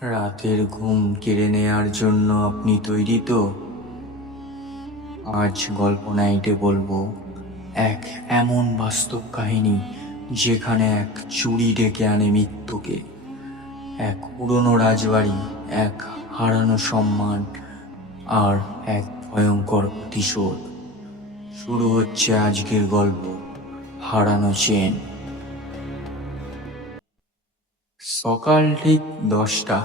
রাতের ঘুম কেড়ে নেয়ার জন্য আপনি তৈরি তো? আজ গল্প নাইটে বলব, এক এমন বাস্তব কাহিনী যেখানে এক চুরি ডেকে আনে মৃত্যুকে। এক পুরনো রাজবাড়ি, এক হারানো সম্মান, আর এক ভয়ঙ্কর প্রতিশোধ শুরু হচ্ছে আজকের গল্প, হারানো চেন। সকাল ঠিক দশটা।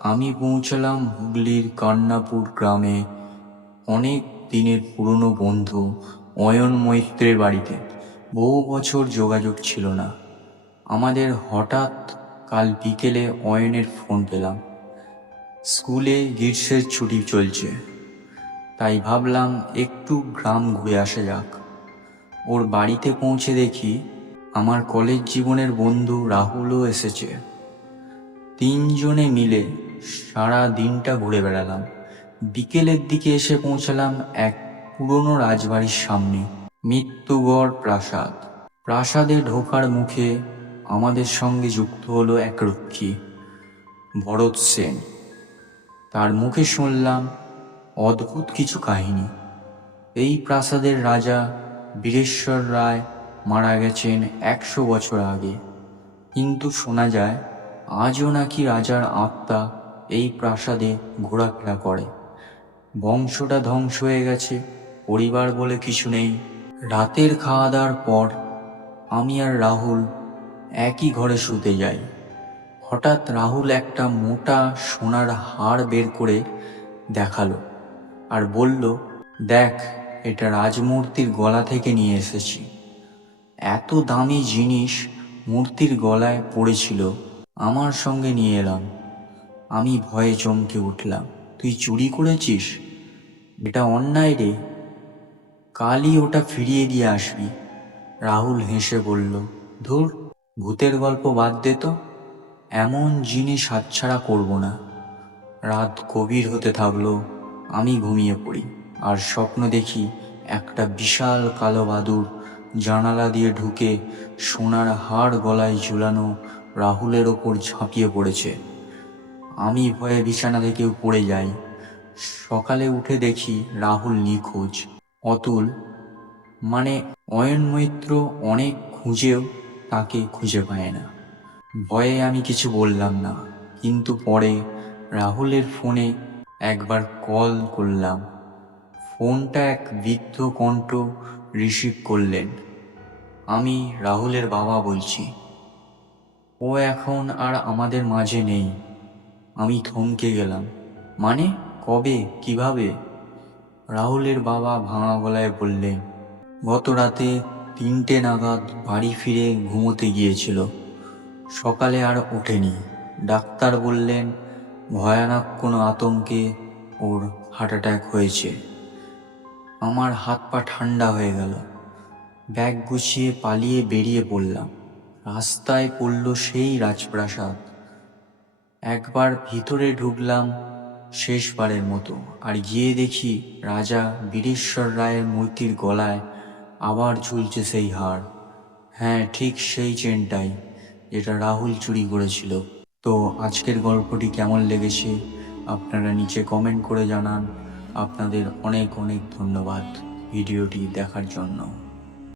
আমি পৌঁছালাম হুগলির কান্নাপুর গ্রামে অনেক দিনের পুরনো বন্ধু অয়ন মৈত্রের বাড়িতে। বহু বছর যোগাযোগ ছিল না। আমাদের হঠাৎ কাল বিকেলে অয়নের ফোন পেলাম। স্কুলে গ্রীষ্মের ছুটি চলছে। তাই ভাবলাম একটু গ্রাম ঘুরে আসা যাক। ওর বাড়িতে পৌঁছে দেখি আমার কলেজ জীবনের বন্ধু রাহুলও এসেছে। তিনজনে মিলে সারা দিনটা ঘুরে বেড়ালাম। বিকেলের দিকে এসে পৌঁছালাম এক পুরনো রাজবাড়ির সামনে। মৃত্যুগড় প্রাসাদ। প্রাসাদে ঢোকার মুখে আমাদের সঙ্গে যুক্ত হলো এক রক্ষী, ভরত সেন। তার মুখে শুনলাম অদ্ভুত কিছু কাহিনী। এই প্রাসাদের রাজা বীরেশ্বর রায় মারা গেছেন একশো বছর আগে। কিন্তু শোনা যায় আজও নাকি রাজার আত্মা এই প্রাসাদে ঘোরাফেরা করে। বংশটা ধ্বংস হয়ে গেছে, পরিবার বলে কিছু নেই। রাতের খাওয়া দাওয়ার পর আমি আর রাহুল একই ঘরে শুতে যাই। হঠাৎ রাহুল একটা মোটা সোনার হাড় বের করে দেখাল আর বলল, দেখ, এটা রাজমূর্তির গলা থেকে নিয়ে এসেছি। এত দামি জিনিস মূর্তির গলায় পড়েছিল। আমার সঙ্গে নিয়ে এলাম। আমি ভয়ে চমকে উঠলাম। তুই চুরি করেছিস? এটা অন্যায় রে। কালই ওটা ফিরিয়ে দিয়ে আসবি। রাহুল হেসে বলল, ধুর, ভূতের গল্প বাদ দে তো। এমন জিনিস হাতছাড়া করব না। রাত গভীর হতে থাকল, আমি ঘুমিয়ে পড়ি। আর স্বপ্ন দেখি একটা বিশাল কালো বাদুর জানালা দিয়ে ঢুকে সোনার হাড় গলায় ঝুলানো রাহুলের ওপর ঝাঁপিয়ে পড়েছে। আমি ভয়ে বিছানা থেকেও পড়ে যাই। সকালে উঠে দেখি রাহুল নিখোঁজ, অতুল মানে অয়ন মৈত্র অনেক খুঁজেও তাকে খুঁজে পায় না। ভয়ে আমি কিছু বললাম না, কিন্তু পরে রাহুলের ফোনে একবার কল করলাম। ফোনটা এক বৃদ্ধ কণ্ঠ রিসিভ করলেন। আমি রাহুলের বাবা বলছি। ও এখন আর আমাদের মাঝে নেই। আমি থমকে গেলাম। মানে? কবে? কীভাবে? রাহুলের বাবা ভাঙা গলায় বললেন গত রাতে তিনটে নাগাদ বাড়ি ফিরে ঘুমোতে গিয়েছিল। সকালে আর ওঠেনি। ডাক্তার বললেন, ভয়ানক কোনো আতঙ্কে ওর হার্ট অ্যাটাক হয়েছে। আমার হাত পা ঠান্ডা হয়ে গেল। ব্যাগ গুছিয়ে পালিয়ে বেরিয়ে পড়লাম। রাস্তায় পড়ল সেই রাজপ্রাসাদ। একবার ভিতরে ঢুকলাম শেষবারের মতো, আর গিয়ে দেখি রাজা বীরেশ্বর রায়ের মূর্তির গলায় আবার ঝুলছে সেই হার। হ্যাঁ ঠিক সেই চেনটাই যেটা রাহুল চুরি করেছিল। তো আজকের গল্পটি কেমন লেগেছে আপনারা নিচে কমেন্ট করে জানান। আপনাদের অনেক অনেক ধন্যবাদ ভিডিওটি দেখার জন্য।